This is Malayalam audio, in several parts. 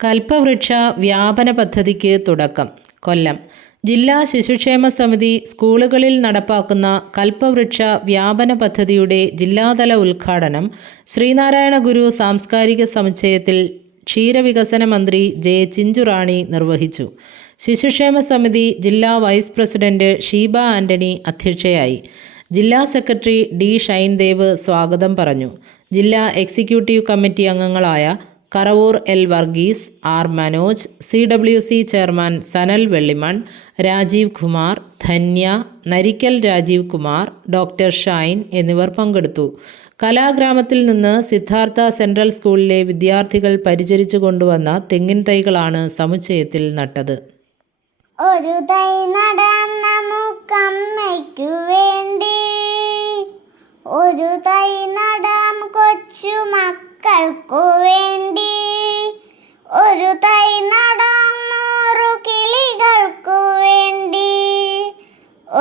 കൽപ്പവൃക്ഷ വ്യാപന പദ്ധതിക്ക് തുടക്കം. കൊല്ലം. ജില്ലാ ശിശുക്ഷേമ സമിതി സ്കൂളുകളിൽ നടപ്പാക്കുന്ന കൽപ്പവൃക്ഷ വ്യാപന പദ്ധതിയുടെ ജില്ലാതല ഉദ്ഘാടനം ശ്രീനാരായണ ഗുരു സാംസ്കാരിക സമുച്ചയത്തിൽ ക്ഷീരവികസന മന്ത്രി ജെ ചിഞ്ചുറാണി നിർവഹിച്ചു. ശിശുക്ഷേമ സമിതി ജില്ലാ വൈസ് പ്രസിഡന്റ് ഷീബ ആന്റണി അധ്യക്ഷയായി. ജില്ലാ സെക്രട്ടറി ഡി ഷൈൻദേവ് സ്വാഗതം പറഞ്ഞു. ജില്ലാ എക്സിക്യൂട്ടീവ് കമ്മിറ്റി അംഗങ്ങളായ Karavoor L Varghese R Manoj C W C chairman Sanal Vellimon Rajeev Kumar Dhanya Narikkal Rajeev Kumar doctor Shine എന്നിവർ പങ്കെടുത്തു. കലാഗ്രാമത്തിൽ നിന്ന് സിദ്ധാർത്ഥ സെൻട്രൽ സ്കൂളിലെ വിദ്യാർത്ഥികൾ പരിചരിച്ചു കൊണ്ടുവന്ന തെങ്ങിൻ തൈകളാണ് സമുച്ചയത്തിൽ നട്ടത്. ഒരു തൈ നടാം വേണ്ടി ഒരു തൈ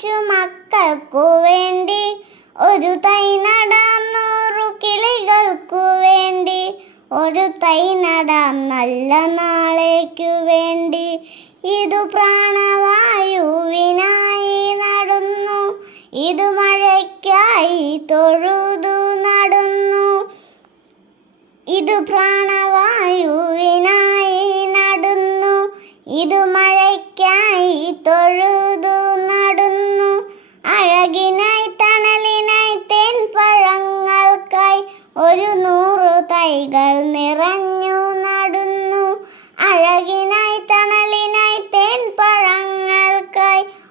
കൊച്ചു മക്കൾക്കു വേണ്ടി. ഒരു തൈ നടാം നൂറു കിളികൾക്കു വേണ്ടി. ഒരു തൈ നടാം നല്ല നാളേക്കു വേണ്ടി. ഇതു പ്രാണവായുവിനായി നടന്നു. ഇതു മഴയ്ക്കായി തൊഴുതു നടന്നു. ഇതു പ്രാണവായുവിനായി നടന്നു. ഇതു മഴയ്ക്കായി തൊഴുതു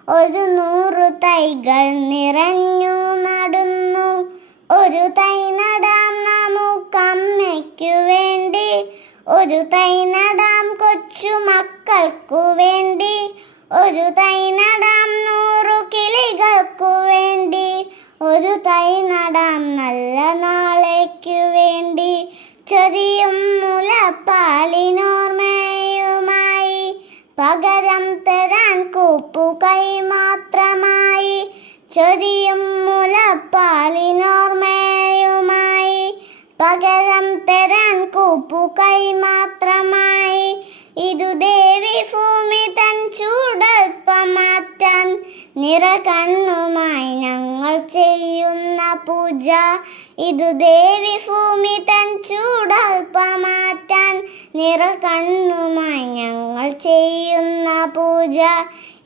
ഒരു നൂറു തൈകൾ നിറഞ്ഞു നടുന്നു. ഒരു തൈ നടാം നമുക്കമ്മയ്ക്കു വേണ്ടി. ഒരു തൈ നടാം കൊച്ചു മക്കൾക്കു വേണ്ടി. ഒരു തൈ നടാം നൂറു കിളികൾക്കു വേണ്ടി. ഒരു തൈ നടാം നല്ല നാളേക്കു വേണ്ടി. ചൊരിയും മുലപ്പാലിനോർമ്മയുമായി പകരം ചൊരിയും മുലപ്പാലിനോർമയുമായി പകരം തരാൻ കൂപ്പു കൈ മാത്രമായി. ഇതു ദേവി ഭൂമി തൻ ചൂടൽപ്പമാറ്റാൻ നിറ കണ്ണുമായി ഞങ്ങൾ ചെയ്യുന്ന പൂജ. ഇതു ദേവി ഭൂമി തൻ ചൂടൽപ്പമാറ്റാൻ നിറ കണ്ണുമായി ഞങ്ങൾ ചെയ്യുന്ന പൂജ.